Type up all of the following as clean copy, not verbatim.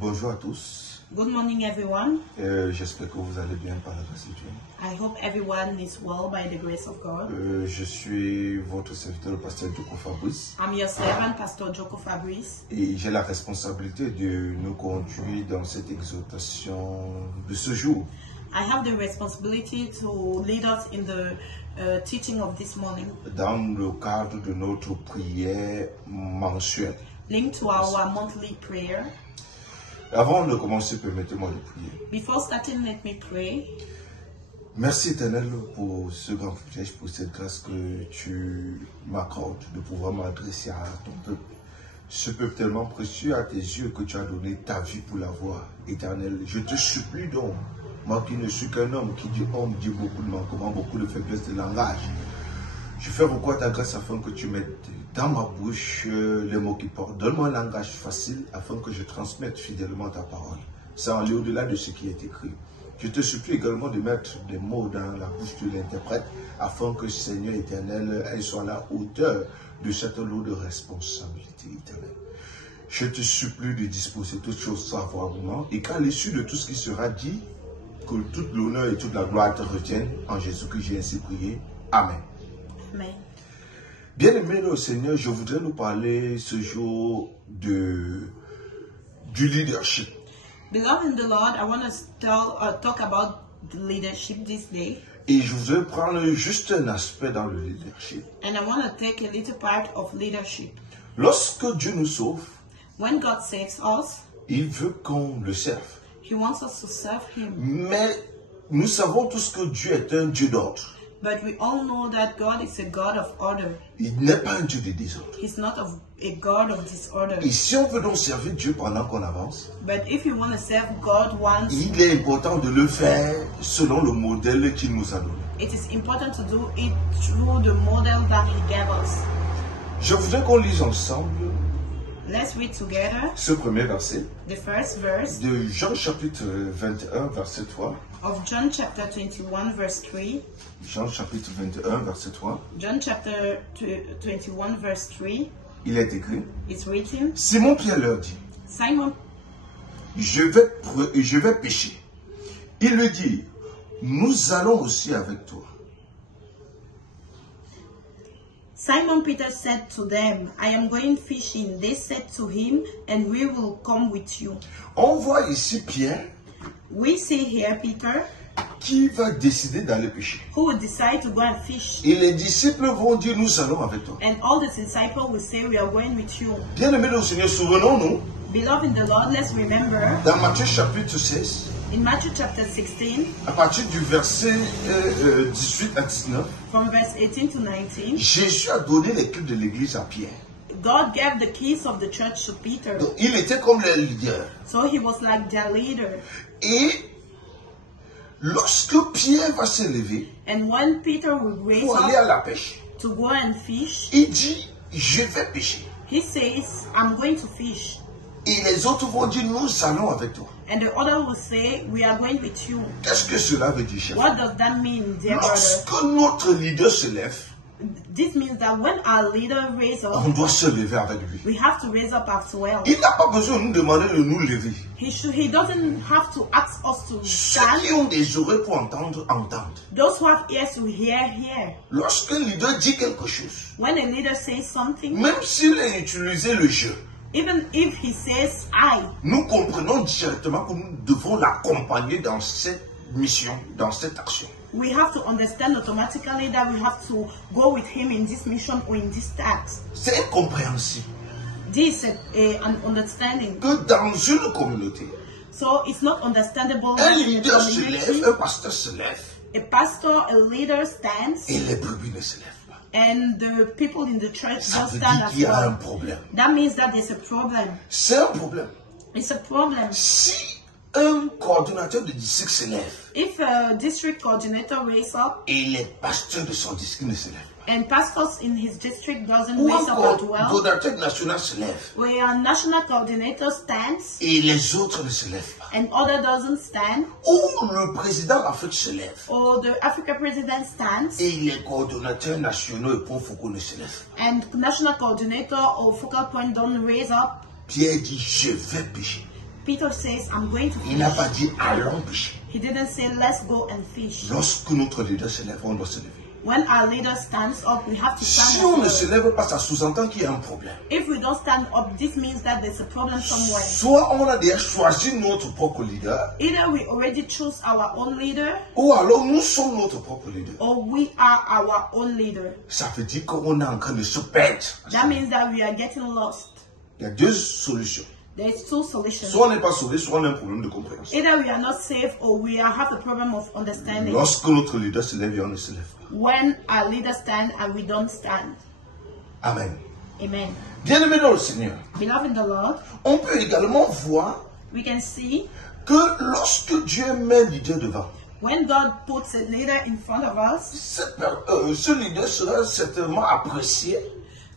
Bonjour à tous. Good morning, everyone. J'espère que vous allez bien par la grâce de Dieu. I hope everyone is well by the grace of God. Je suis votre serviteur, le pasteur Joko Fabrice. I'm your servant, Pastor Joko Fabrice. Et j'ai la responsabilité de nous conduire dans cette exhortation de ce jour. I have the responsibility to lead us in the teaching of this morning. Dans le cadre de notre prière mensuelle. Linked to our monthly prayer. Avant de commencer, permettez-moi de prier. Before starting, let me pray. Merci Éternel pour ce grand privilège, pour cette grâce que tu m'accordes de pouvoir m'adresser à ton peuple. Ce peuple tellement précieux à tes yeux que tu as donné ta vie pour l'avoir. Éternel, je te supplie donc, moi qui ne suis qu'un homme, qui dit homme, dit beaucoup de manquements, beaucoup de faiblesses de langage. Je fais recours à ta grâce afin que tu mettes dans ma bouche les mots qui portent. Donne-moi un langage facile afin que je transmette fidèlement ta parole, sans aller au-delà de ce qui est écrit. Je te supplie également de mettre des mots dans la bouche de l'interprète afin que Seigneur éternel, elle soit à la hauteur de cette lourde responsabilité éternelle. Je te supplie de disposer toutes choses favorablement et qu'à l'issue de tout ce qui sera dit, que toute l'honneur et toute la gloire te retiennent. En Jésus-Christ, j'ai ainsi prié. Amen. Amen. Bien-aimés au Seigneur, je voudrais nous parler ce jour du leadership. Beloved in the Lord, I want to talk about the leadership this day. Et je voudrais prendre juste un aspect dans le leadership. And I want to take a little part of leadership. Lorsque Dieu nous sauve, When God saves us, il veut qu'on le serve. He wants us to serve Him. Mais nous savons tous que Dieu est un Dieu d'ordre. But we all know that God is a God of order. Il n'est pas un Dieu de désordre. He's not a God of disorder. Et si on veut donc servir Dieu pendant qu'on avance, But if you want to serve God once, il est important de le faire selon le modèle qu'il nous a donné. it is important to do it through the model that He gave us. Je voudrais qu'on lise ensemble Let's read together ce premier verset the first verse de Jean chapitre 21, verset 3. of John chapter 21, verse 3. Jean chapitre 21, verset 3. John chapter 21, verse 3. Il est écrit, It's written, Simon Pierre leur dit, Simon, je vais pêcher. Il lui dit, nous allons aussi avec toi. Simon Peter said to them, I am going fishing. They said to him, and we will come with you. On voit ici Pierre We see here Peter, qui va décider d'aller pêcher. who will decide to go and fish. Et les disciples vont dire, nous allons avec toi. And all the disciples will say, we are going with you. Bien-aimés au Seigneur, souvenons-nous, Beloved in the Lord, let's remember, dans Matthieu chapitre 16, in Matthew chapter 16, à partir du verset 18 à 19, from verse 18 to 19, Jésus a donné les clés de l'église à Pierre. God gave the keys of the church to Peter. Donc, il était comme le leader. So he was like their leader. Et lorsque Pierre va se lever And when Peter would raise pour aller à up la pêche, to go and fish, il dit, je vais pêcher. he says, I'm going to fish. Et les autres vont dire, nous allons avec toi. And the other will say, we are going with you. Qu'est-ce que cela veut dire, chef? What does that mean, dear brother? Lorsque notre leader se lève, This means that when our leader raises up, on doit se lever avec lui. we have to raise up as well. Il n'a pas besoin de nous demander de nous lever. He doesn't have to ask us to Ceux stand. qui ont des oreilles pour entendre, entendent. Those who have ears to hear. Lorsqu'un leader dit quelque chose, When a leader says something, même s'il a utilisé le jeu, even if he says I, nous comprenons directement que nous devons l'accompagner dans cette mission, dans cette action. we have to understand automatically that we have to go with him in this mission or in this task. C'est incompréhensible This is an understanding. que dans une communauté, So it's not understandable un that in a leader se community, lève, un pasteur se lève, a pastor, a leader stands, et les brebis ne se lèvent pas. and the people in the church Ça don't veut stand dire as qu'il y a un well. problème. That means that there's a problem. C'est un problème. It's a problem. Si un coordonnateur de district se lève If a district coordinator raises up et les pasteurs de son district ne se lèvent pas, and pastors in his district doesn't ou raise un up as well, coordonnateur national se lève where a national coordinator stands et les autres ne se lèvent pas, and other doesn't stand, ou le président d'Afrique se lève or the Africa president stands et les coordonnateurs nationaux et points focaux ne se lèvent pas, and national coordinator or focal point don't raise up, Pierre dit, je vais pécher. Peter says, I'm going to Il n'a fish. pas dit allons pêcher. He didn't say, let's go and fish. Lorsque notre leader se lève, on doit se lever. When our leader stands up, we have to Si stand on ne up. se lève pas, ça sous-entend qu'il y a un problème. If we don't stand up, this means that there's a problem somewhere. Soit on a déjà choisi notre propre leader, Either we already chose our own leader, ou alors nous sommes notre propre leader. or we are our own leader. Ça veut dire qu'on est en train de se perdre. That means that we are getting lost. Il y a deux solutions. There's two solutions. Soit on n'est pas sauvé, soit on a un problème de compréhension. Either we are not safe or we have the problem of understanding. Lorsque notre leader se lève et on ne se lève pas. When our leaders stand and we don't stand. Amen. Amen. Bien-aimés dans le Seigneur, Beloved in the Lord, on peut également voir we can see que lorsque Dieu met un leader devant, when God puts a leader in front of us, ce leader sera certainement apprécié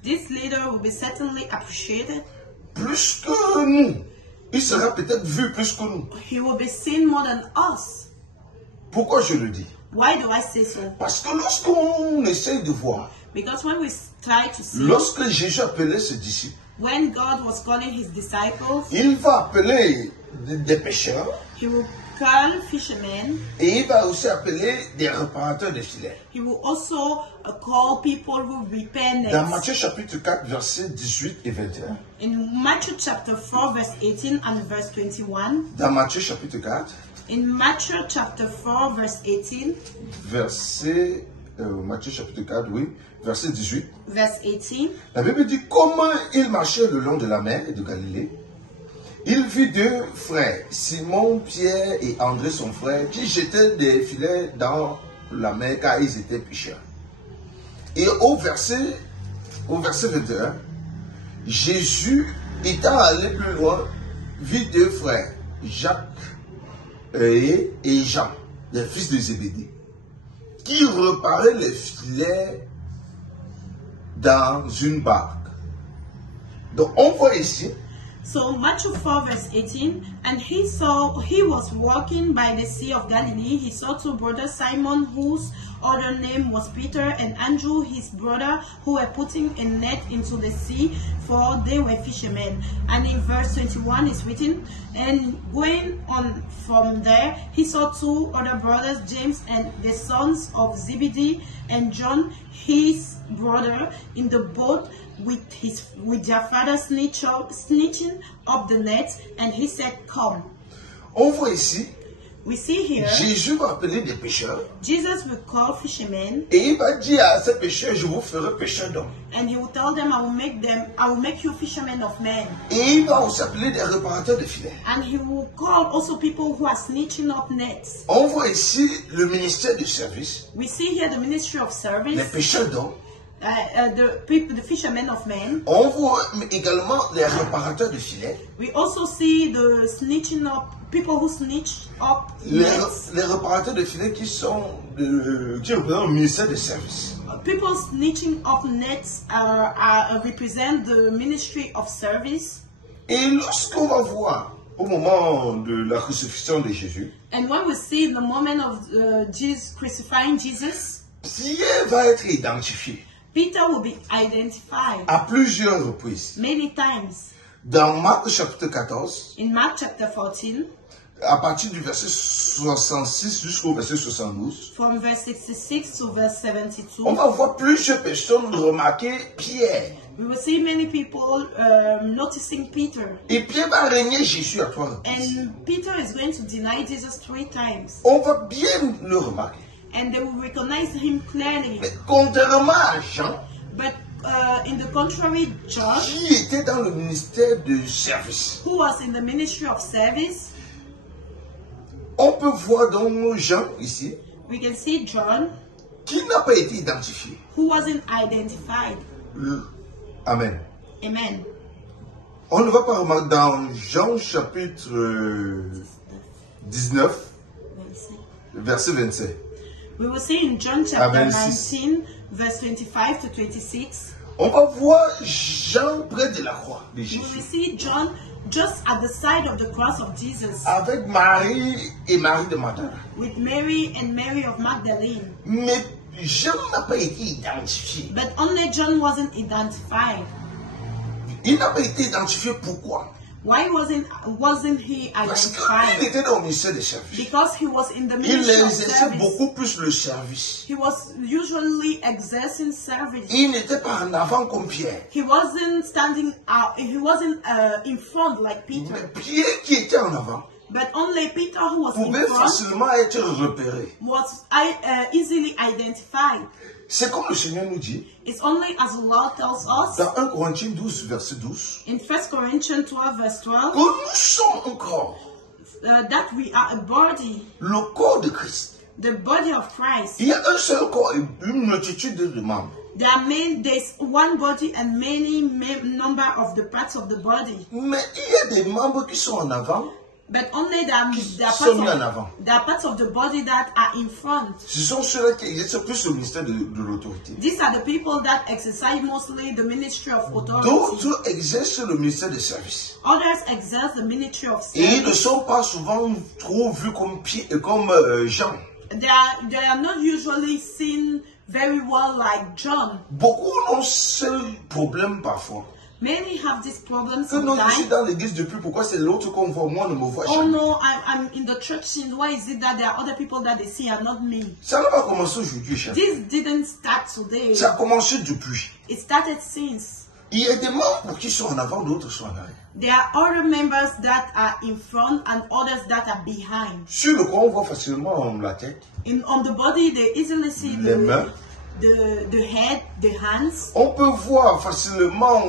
this leader will be certainly appreciated. plus que nous. Il sera peut-être vu plus que nous. He will be seen more than us. Pourquoi je le dis? Why do I say so? Parce que lorsqu'on essaye de voir, Because when we try to see, lorsque Jésus appelait ses disciples, when God was calling his disciples, il va appeler des pécheurs he will call fishermen. et il va aussi appeler des réparateurs de filets. He will also call people who repair Dans nets. Matthieu chapitre 4, versets 18 et 21. In Matthew chapter 4, verse 18 and verse 21. Dans Matthieu chapitre 4, In Matthew chapter 4, verse 18, Matthieu chapitre 4, oui, verset 18. verse 18, La Bible dit comment il marchait le long de la mer de Galilée. Il vit deux frères, Simon, Pierre et André son frère, qui jetaient des filets dans la mer car ils étaient pécheurs. Et au verset 21, Jésus, étant allé plus loin, vit deux frères, Jacques et Jean, les fils de Zébédée, qui réparaient les filets dans une barque. Donc on voit ici, So Matthew 4 verse 18, and he was walking by the Sea of Galilee. He saw two brothers, Simon, whose other name was Peter, and Andrew, his brother, who were putting a net into the sea, for they were fishermen. And in verse 21 is written, and going on from there, he saw two other brothers, James and the sons of Zebedee, and John, his brother, in the boat with their father snitching up the net, and he said, come. on voit ici, We see here, Jésus va appeler des pécheurs Jesus will call fishermen, et il va dire à ces pécheurs, je vous ferai pécheurs d'hommes. and he will tell them, I will make you fishermen of men. Et il va aussi appeler des réparateurs de filets. And he will call also people who are snitching up nets. On voit ici le ministère du service, We see here the ministry of service, les pécheurs d'hommes. the fishermen of men. On voit également les réparateurs de filets, We also see the snitching up, people who snitch up nets. les réparateurs de filets qui représentent le ministère du service. People snitching up nets represent the ministry of service. Et lorsqu'on va voir au moment de la crucifixion de Jésus, And when we see the moment of Jesus crucifying Jesus, Pierre va être identifié Peter will be identified à plusieurs reprises. many times. Dans Marc chapitre 14, In Mark chapter 14, à partir du verset 66 jusqu'au verset 72, from verse 66 to verse 72, on va voir plusieurs personnes remarquer Pierre. we will see many people noticing Peter. Et Pierre va régner Jésus à trois reprises. And Peter is going to deny Jesus 3 times. On va bien le remarquer. And they will recognize him clearly. Mais contrairement à Jean, But in the contrary, John, qui était dans le ministère de service, who was in the ministry of service, on peut voir dans Jean ici, we can see John, qui n'a pas été identifié. who wasn't identified. Amen. Amen. On ne va pas remarquer dans Jean chapitre 19, verset 27. We will see in John chapter Amen. 19, verse 25 to 26. On va voir Jean près de la croix de We will Jésus, see John just at the side of the cross of Jesus, avec Marie et Marie de Magdala. with Mary and Mary of Magdalene. Mais Jean n'a pas été identifié. But only John wasn't identified. Il n'a pas été identifié pourquoi? Why wasn't he Parce qu'il identified? était dans le ministère des services. Because he was in the Il ministry of exerçait service. beaucoup plus le service. He was usually exerting service. Il n'était pas en avant comme Pierre. He wasn't standing out. He wasn't in front like Peter. Mais Pierre qui était en avant But only Peter, who was in pouvait front, facilement être repéré. was easily identified. C'est comme le Seigneur nous dit It's only as the Lord tells us dans 1 Corinthiens 12, verset 12, in 1 Corinthians 12, verse 12, que nous sommes un corps, that we are a body, le corps de Christ. the body of Christ. Il y a un seul corps et une multitude de membres. There's one body and many number of the parts of the body. Mais il y a des membres qui sont en avant. But only there sont mis en avant. are parts of the body that are in front. Ce sont ceux-là qui exercent plus le ministère de l'autorité. These are the people that exercise mostly the ministry of authority. D'autres exercent le ministère des services. Others exerce the ministry of Et ils ne service. sont pas souvent trop vus comme Jean. They are not usually seen very well like John. Beaucoup ont ce problème parfois. Many have this problem Que nous, je suis sometimes. dans l'église depuis, pourquoi c'est l'autre qu'on voit, moi on ne me voit Oh jamais. no, I'm in the church scene. Why is it that there are other people that they see and not me? Ça n'a pas commencé aujourd'hui, chef. This didn't start today. Ça a commencé depuis. It started since. Il y a des membres qui sont en avant, d'autres sont en arrière. There are other members that are in front and others that are behind. Sur le corps, on voit facilement la tête, On the body, they easily see les mains. the head, the hands. On peut voir facilement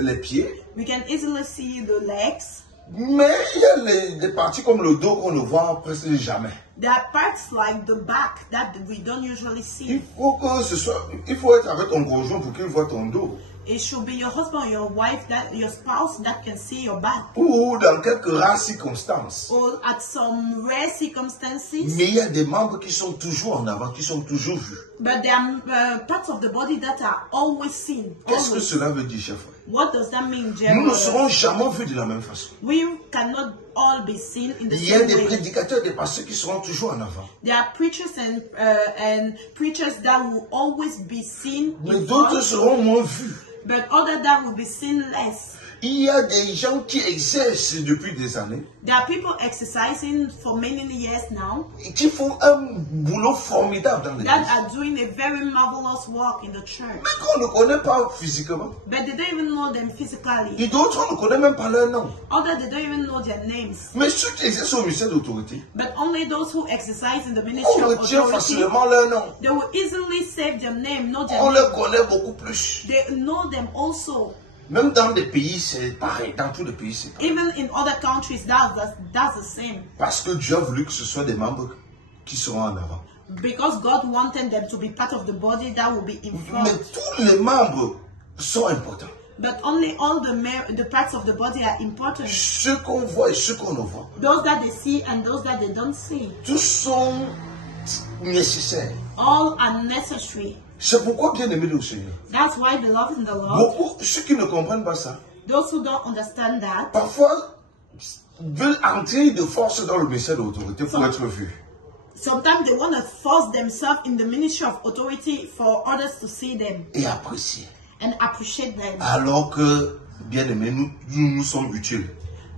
les pieds. We can easily see the legs. Mais il y a des parties comme le dos qu'on ne voit presque jamais. There are parts like the back that we don't usually Il see. faut que ce soit, il faut être avec ton conjoint pour qu'il voit ton dos. It should be your husband or your wife, your spouse that can see your back. Ou dans quelques rares circonstances. Or at some rare circumstances. Mais il y a des membres qui sont toujours en avant, qui sont toujours vus. But there are parts of the body that are always seen. Qu'est-ce que Always. cela veut dire, chef? What does that mean, Nous Jeremy? ne serons jamais vus de la même façon. We cannot all be seen in the Il y a same des way. prédicateurs, des pasteurs qui seront toujours en avant. There are preachers and preachers that will always be seen Mais in d'autres front, seront moins vus. but others that will be seen less. Il y a des gens qui exercent depuis des années, There are people exercising for many years now et qui font un boulot formidable dans that l'église. are doing a very marvelous work in the church, Mais qu'on ne connaît pas physiquement. but they don't even know them physically. Et d'autres, on ne connaît même pas leur nom. Others, they don't even know their names. Mais ceux qui exercent au ministère d'autorité, But only those who exercise in the ministry on of retient authority, facilement leur nom. they will easily save their name, know their On name. les connaît beaucoup plus. They know them also. Même dans des pays, c'est pareil. Dans tous les pays, c'est pareil. Even in other countries, that's the same. Parce que Dieu a voulu que ce soit des membres qui seront en avant. Because God wanted them to be part of the body that will be in Mais front. tous les membres sont importants. But only all the parts of the body are important. Ceux qu'on voit et ceux qu'on ne voit. Those that they see and those that they don't see. Tous sont nécessaires. All are necessary. C'est pourquoi, bien aimé au Seigneur, That's why, beloved in the Lord, beaucoup, ceux qui ne comprennent pas ça, those who don't understand that, parfois veulent entrer de force dans le ministère de l'autorité pour être vus. sometimes they want to force themselves in the ministry of authority for others to see them Et apprécier. and appreciate them. Alors que, bien aimé, nous sommes utiles.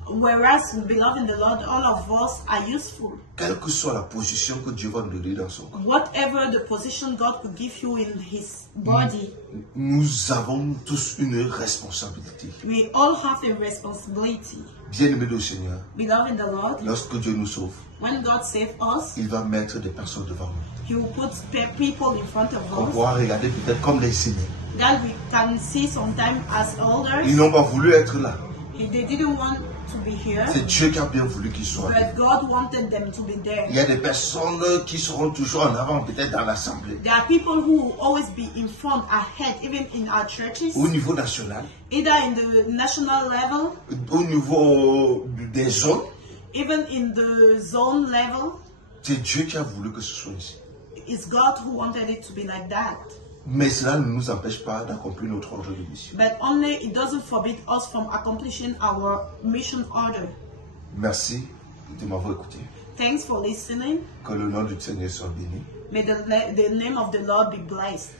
Whereas, beloved in the Lord, all of us are useful. Quelle que soit la position que Dieu va nous donner dans son corps. Whatever the position God could give you in His body, Nous avons tous une responsabilité. we all have a responsibility. Bien aimé au Seigneur, Beloved in the Lord, lorsque Dieu nous sauve, when God saves us, il va mettre des personnes devant nous. He will put people in front of On us pourra regarder peut-être comme des aînés. that we can see sometimes as elders. Ils n'ont pas voulu être là. They didn't want to be here, C'est Dieu qui a bien voulu qu'ils soient là. but God wanted them to be there. Il y a des personnes qui seront toujours en avant, peut-être dans l'Assemblée, There are people who will always be in front, ahead, even in our churches, au niveau national, either in the national level, au niveau des zones. even in the zone level. C'est Dieu qui a voulu que ce soit ici. It's God who wanted it to be like that. Mais cela ne nous empêche pas d'accomplir notre ordre de mission. But only it doesn't forbid us from accomplishing our mission order. Merci de m'avoir écouté. Thanks for listening. Que le nom du Seigneur soit béni. May the name of the Lord be blessed.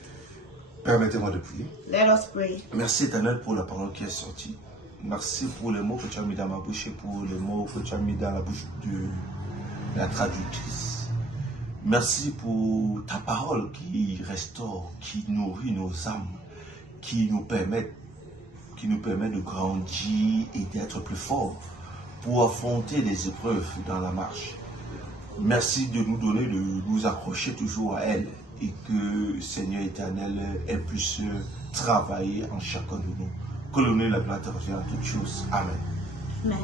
Permettez-moi de prier. Let us pray. Merci éternel pour la parole qui est sortie. Merci pour les mots que tu as mis dans ma bouche et pour les mots que tu as mis dans la bouche de la traductrice. Merci pour ta parole qui restaure, qui nourrit nos âmes, qui nous permet de grandir et d'être plus forts pour affronter les épreuves dans la marche. Merci de nous donner de nous accrocher toujours à elle et que, Seigneur éternel, elle puisse travailler en chacun de nous. Que l'honneur et la gloire te reviennent à toutes choses. Amen. Amen.